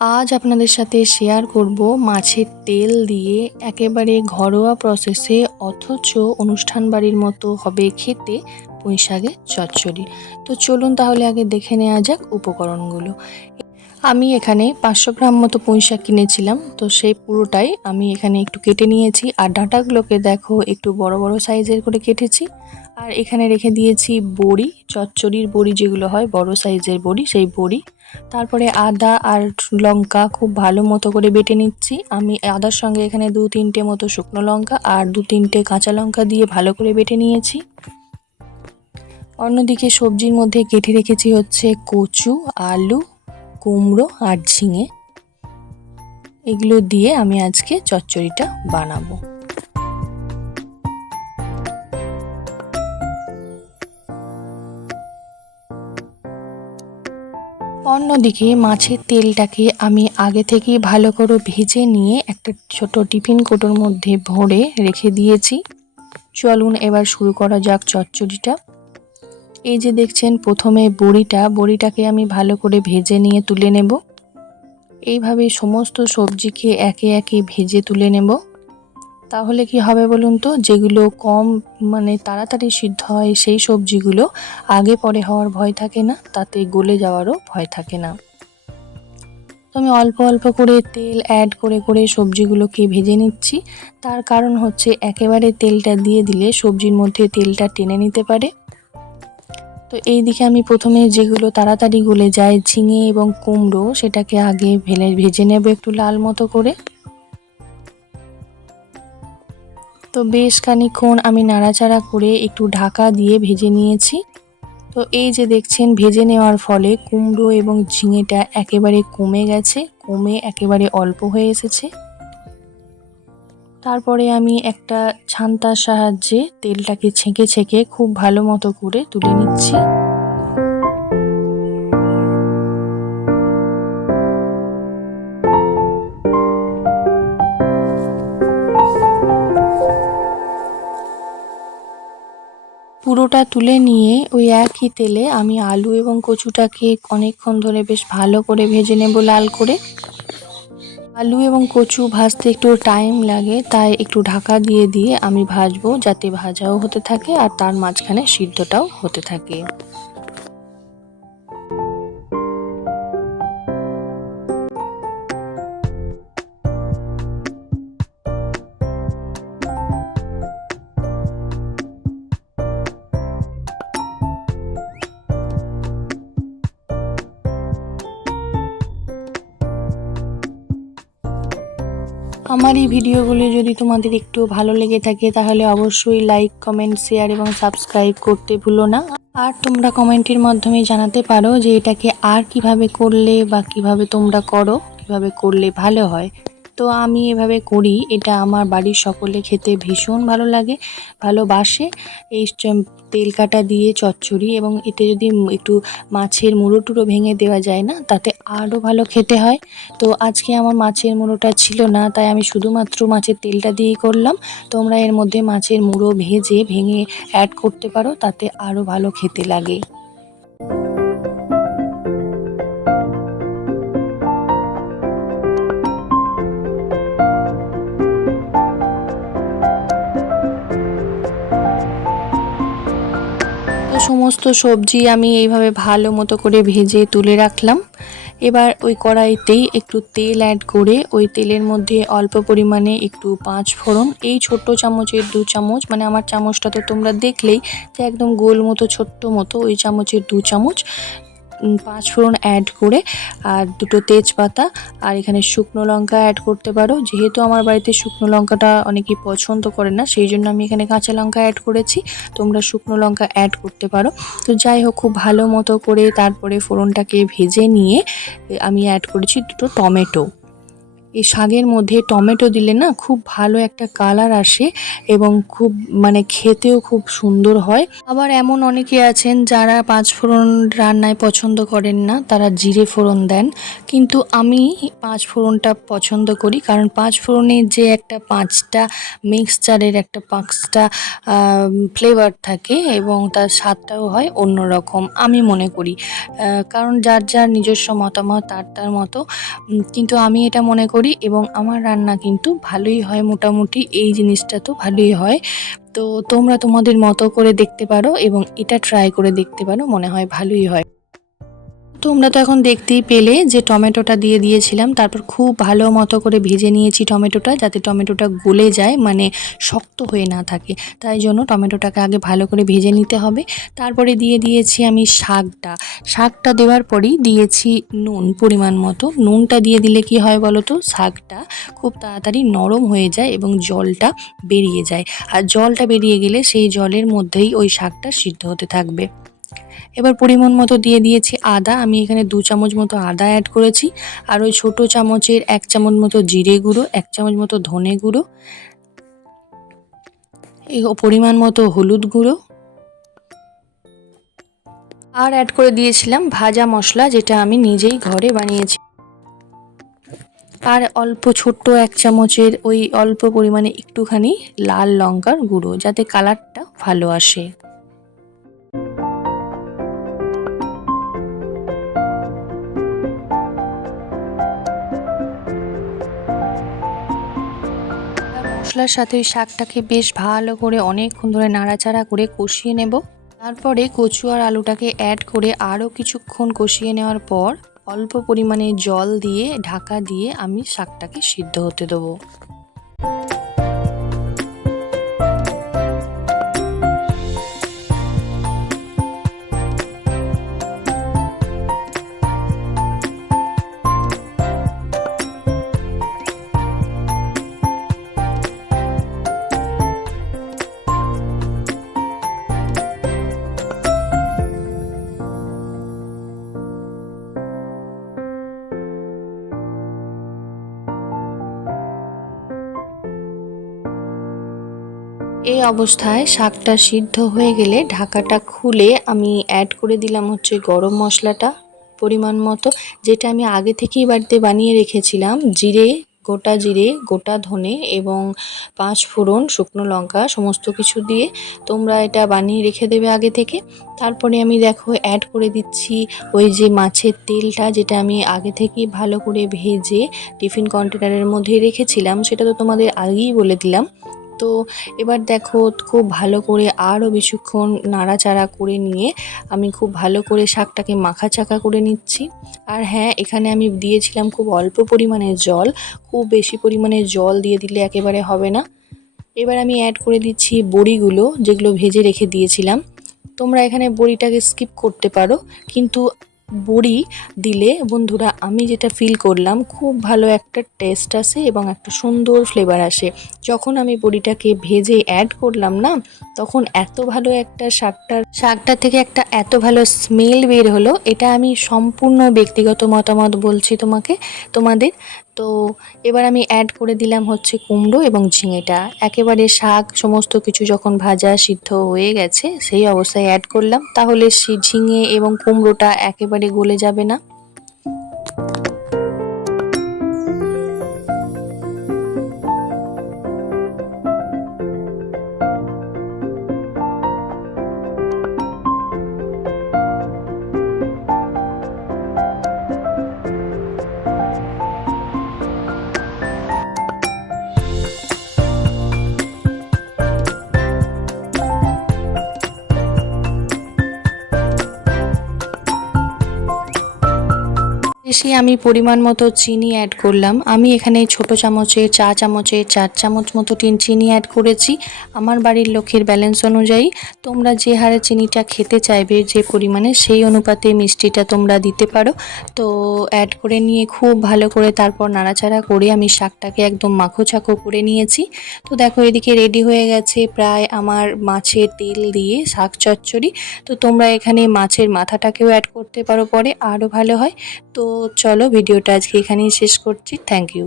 আজ আপনাদের সাথে শেয়ার করব মাছের তেল দিয়ে একেবারে ঘরোয়া প্রসেসে অথচ অনুষ্ঠান বাড়ির মতো হবে খেতে পুঁইশাকের চচ্চড়ি। তো চলুন তাহলে আগে দেখে নেওয়া যাক উপকরণগুলো। আমি এখানে 500 গ্রাম মতো পুঁইশাক কিনেছিলাম, তো সেই পুরোটাই আমি এখানে একটু কেটে নিয়েছি। আর ডাঁটাগুলোকে দেখো একটু বড় বড় সাইজের করে কেটেছি। আর এখানে রেখে দিয়েছি বড়ি, চচ্চড়ির বড়ি যেগুলো হয় বড় সাইজের বড়ি, সেই বড়ি। তারপরে আদা আর লঙ্কা খুব ভালো মতো করে বেটে নিচ্ছি। আমি আদার সঙ্গে এখানে 2-3টে মতো শুকনো লঙ্কা আর 2-3টে কাঁচা লঙ্কা দিয়ে ভালো করে বেটে নিয়েছি। অন্যদিকে সবজির মধ্যে কেটে রেখেছি হচ্ছে কচু, আলু, কুমড়ো আর ঝিঙে। এগুলো দিয়ে আমি আজকে চচ্চড়িটা বানাবো। অন্যদিকে মাছের তেলটাকে আমি আগে থেকেই ভালো করে ভেজে নিয়ে একটা ছোট টিফিন কৌটোর মধ্যে ভরে রেখে দিয়েছি। চলুন এবার শুরু করা যাক চচ্চড়িটা। এই যে দেখছেন প্রথমে বড়িটাকে আমি ভালো করে ভেজে নিয়ে তুলে নেব। এইভাবে সমস্ত সবজিকে একে একে ভেজে তুলে নেব। তাহলে কি হবে বলুন তো, যেগুলো কম তাড়াতাড়ি সিদ্ধ হয় সেই সবজিগুলো আগে পরে হওয়ার ভয় থাকে না, তাতে গলে যাওয়ারও ভয় থাকে না। তো আমি অল্প অল্প করে তেল অ্যাড করে করে সবজিগুলোকে ভেজে নিচ্ছি। তার কারণ হচ্ছে একেবারে তেলটা দিয়ে দিলে সবজির মধ্যে তেলটা টেনে নিতে পারে। তো এই দিকে আমি প্রথমে যেগুলো তাড়াতাড়ি গলে যায়, ঝিঙে এবং কুমড়ো, সেটাকে আগে ভেজে নেব একটু লাল মতো করে। তো বেশ খানিকক্ষণ আমি নাড়াচাড়া করে একটু ঢাকা দিয়ে ভেজে নিয়েছি। তো এই যে দেখছেন ভেজে নেওয়ার ফলে কুমড়ো এবং ঝিঙেটা একেবারে কমে গেছে, কমে একেবারে অল্প হয়ে এসেছে। তারপরে আমি একটা ছান্তার সাহায্যে তেলটাকে ছেঁকে ছেঁকে খুব ভালো মতো করে তুলে নিচ্ছি। পুরোটা তুলে নিয়ে ওই একই তেলে আমি আলু এবং কচুটাকে অনেকক্ষণ ধরে বেশ ভালো করে ভেজে নেব লাল করে। আলু এবং কচু ভাজতে একটু টাইম লাগে, তাই একটু ঢাকা দিয়ে দিয়ে আমি ভাজবো, যাতে ভাজাও হতে থাকে আর তার মাঝখানে সিদ্ধটাও হতে থাকে। আমার এই ভিডিওগুলি যদি তোমাদের একটু ভালো লেগে থাকে তাহলে অবশ্যই লাইক, কমেন্ট, শেয়ার এবং সাবস্ক্রাইব করতে ভুলো না। আর তোমরা কমেন্টের মাধ্যমে জানাতে পারো যে এটাকে আর কিভাবে করলে বা কিভাবে তোমরা করো, কিভাবে করলে ভালো হয়। তো আমি এভাবে করি, এটা আমার বাড়ির সকলে খেতে ভীষণ ভালো লাগে, ভালোবাসে। এই তেল কাটা দিয়ে চচ্চড়ি, এবং এতে যদি একটু মাছের মুড়ো টুড়ো ভেঙে দেওয়া যায় না, তাতে আরও ভালো খেতে হয়। তো আজকে আমার মাছের মুড়োটা ছিল না, তাই আমি শুধুমাত্র মাছের তেলটা দিয়েই করলাম। তোমরা এর মধ্যে মাছের মুড়ো ভেঙে অ্যাড করতে পারো, তাতে আরও ভালো খেতে লাগে। তো সমস্ত সবজি আমি এইভাবে ভালো মতো করে ভেজে তুলে রাখলাম। এবার ওই কড়াইতেই একটু তেল অ্যাড করে ওই তেলের মধ্যে অল্প পরিমাণে একটু 5 ফোড়ন, এই ছোট্ট চামচের 2 চামচ, আমার চামচটা তো তোমরা দেখলেই যে একদম গোল মতো ছোট্ট মতো, ওই চামচের 2 চামচ 5 ফোড়ন অ্যাড করে, আর 2টো তেজপাতা, আর এখানে শুকনো লঙ্কা অ্যাড করতে পারো। যেহেতু আমার বাড়িতে শুকনো লঙ্কাটা অনেকেই পছন্দ করে না, সেই জন্য আমি এখানে কাঁচা লঙ্কা অ্যাড করেছি। তোমরা শুকনো লঙ্কা অ্যাড করতে পারো। তো যাই হোক, খুব ভালো মতো করে তারপরে ফোড়নটাকে ভেজে নিয়ে আমি অ্যাড করেছি 2টো টমেটো। এই শাকের মধ্যে টমেটো দিলে না খুব ভালো একটা কালার আসে এবং খুব মানে খেতেও খুব সুন্দর হয়। আবার এমন অনেকে আছেন যারা পাঁচফোড়ন রান্নায় পছন্দ করেন না, তারা জিরে ফোড়ন দেন, কিন্তু আমি পাঁচফোড়নটা পছন্দ করি, কারণ পাঁচফোড়নের যে একটা পাঁচটা মিক্সচারের একটা পাঁচটা ফ্লেভার থাকে এবং তার স্বাদটাও হয় অন্যরকম আমি মনে করি। কারণ যার যার নিজস্ব মতামত তার তার মতো, কিন্তু আমি এটা মনে করি এবং আমার রান্না কিন্তু ভালোই হয়, মোটামুটি এই জিনিসটা তো ভালোই হয়। তো তোমরা তোমাদের মতো করে দেখতে পারো এবং এটা ট্রাই করে দেখতে পারো, মনে হয় ভালোই হয়। তোমরা তো এখন দেখতেই পেলে যে টমেটোটা দিয়ে দিয়েছিলাম, তারপর খুব ভালো মতো করে ভেজে নিয়েছি টমেটোটা, যাতে টমেটোটা গলে যায়, মানে শক্ত হয়ে না থাকে। তাই জন্য টমেটোটাকে আগে ভালো করে ভেজে নিতে হবে। তারপরে দিয়ে দিয়েছি আমি শাকটা দেওয়ার পরেই দিয়েছি নুন, পরিমাণ মতো। নুনটা দিয়ে দিলে কি হয় বলো তো, শাকটা খুব তাড়াতাড়ি নরম হয়ে যায় এবং জলটা বেরিয়ে যায়। আর জলটা বেরিয়ে গেলে সেই জলের মধ্যেই ওই শাকটা সিদ্ধ হতে থাকবে। এবার পরিমাণ মতো দিয়ে দিয়েছি আদা, আমি এখানে 2 চামচ মতো আদা অ্যাড করেছি। আর ওই ছোটো চামচের 1 চামচ মতো জিরে গুঁড়ো, 1 চামচ মতো ধনে গুঁড়ো, এই পরিমাণ মতো হলুদ গুঁড়ো, আর অ্যাড করে দিয়েছিলাম ভাজা মশলা, যেটা আমি নিজেই ঘরে বানিয়েছি। আর অল্প ছোট্ট 1 চামচের ওই অল্প পরিমাণে একটুখানি লাল লঙ্কার গুঁড়ো, যাতে কালারটা ভালো আসে। মশলার সাথে ওই শাকটাকে বেশ ভালো করে অনেকক্ষণ ধরে নাড়াচাড়া করে কষিয়ে নেব। তারপরে কচু আর আলুটাকে অ্যাড করে আরও কিছুক্ষণ কষিয়ে নেওয়ার পর অল্প পরিমাণে জল দিয়ে ঢাকা দিয়ে আমি শাকটাকে সিদ্ধ হতে দেবো। এই অবস্থায় শাকটা সিদ্ধ হয়ে গেলে ঢাকাটা খুলে আমি অ্যাড করে দিলাম হচ্ছে গরম মশলাটা পরিমাণ মতো, যেটা আমি আগে থেকেই বাড়িতে বানিয়ে রেখেছিলাম। জিরে, গোটা ধনে এবং 5 ফোড়ন, শুকনো লঙ্কা সমস্ত কিছু দিয়ে তোমরা এটা বানিয়ে রেখে দেবে আগে থেকে। তারপরে আমি দেখো অ্যাড করে দিচ্ছি ওই যে মাছের তেলটা, যেটা আমি আগে থেকেই ভালো করে ভেজে টিফিন কন্টেনারের মধ্যে রেখেছিলাম, সেটা তো তোমাদের আগেই বলে দিলাম। তো এবার দেখো খুব ভালো করে আরও বেশিক্ষণ নাড়াচাড়া করে নিয়ে আমি খুব ভালো করে শাকটাকে মাখাচাকা করে নিচ্ছি। আর হ্যাঁ, এখানে আমি দিয়েছিলাম খুব অল্প পরিমাণে জল, খুব বেশি পরিমাণে জল দিয়ে দিলে একেবারে হবে না। এবার আমি অ্যাড করে দিচ্ছি বড়িগুলো, যেগুলো ভেজে রেখে দিয়েছিলাম। তোমরা এখানে বড়িটাকে স্কিপ করতে পারো, কিন্তু বড়ি দিলে বন্ধুরা আমি যেটা ফিল করলাম, খুব ভালো একটা টেস্ট আসে এবং একটা সুন্দর ফ্লেভার আসে। যখন আমি বড়িটাকে ভেজে অ্যাড করলাম না, তখন এত ভালো একটা শাকটা থেকে একটা এত ভালো স্মেল বের হলো। এটা আমি সম্পূর্ণ ব্যক্তিগত মতামত বলছি তোমাদের। তো এবার আমি অ্যাড করে দিলাম হচ্ছে কুমড়ো এবং ঝিঙেটা, একেবারে শাক সমস্ত কিছু যখন ভাজা সিদ্ধ হয়ে গেছে সেই অবস্থায় অ্যাড করলাম, তাহলে ঝিঙে এবং কুমড়োটা একেবারে গলে যাবে না। শেষে আমি পরিমাণ মতো চিনি অ্যাড করলাম। আমি এখানে ছোট চামচে 4 চামচ মতো চিনি অ্যাড করেছি আমার বাড়ির লোকের ব্যালেন্স অনুযায়ী। তোমরা যে হারে চিনিটা খেতে চাইবে, যে পরিমাণে, সেই অনুপাতে মিষ্টিটা তোমরা দিতে পারো। তো অ্যাড করে নিয়ে খুব ভালো করে তারপর নাড়াচাড়া করে আমি শাকটাকে একদম মাখো করে নিয়েছি। তো দেখো এদিকে রেডি হয়ে গেছে প্রায় আমার মাছের তেল দিয়ে শাক চচ্চড়ি। তো তোমরা এখানে মাছের মাথাটাকেও অ্যাড করতে পারো পরে, আরও ভালো হয়। তো চলো ভিডিওটা আজকে এখানেই শেষ করছি। Thank you.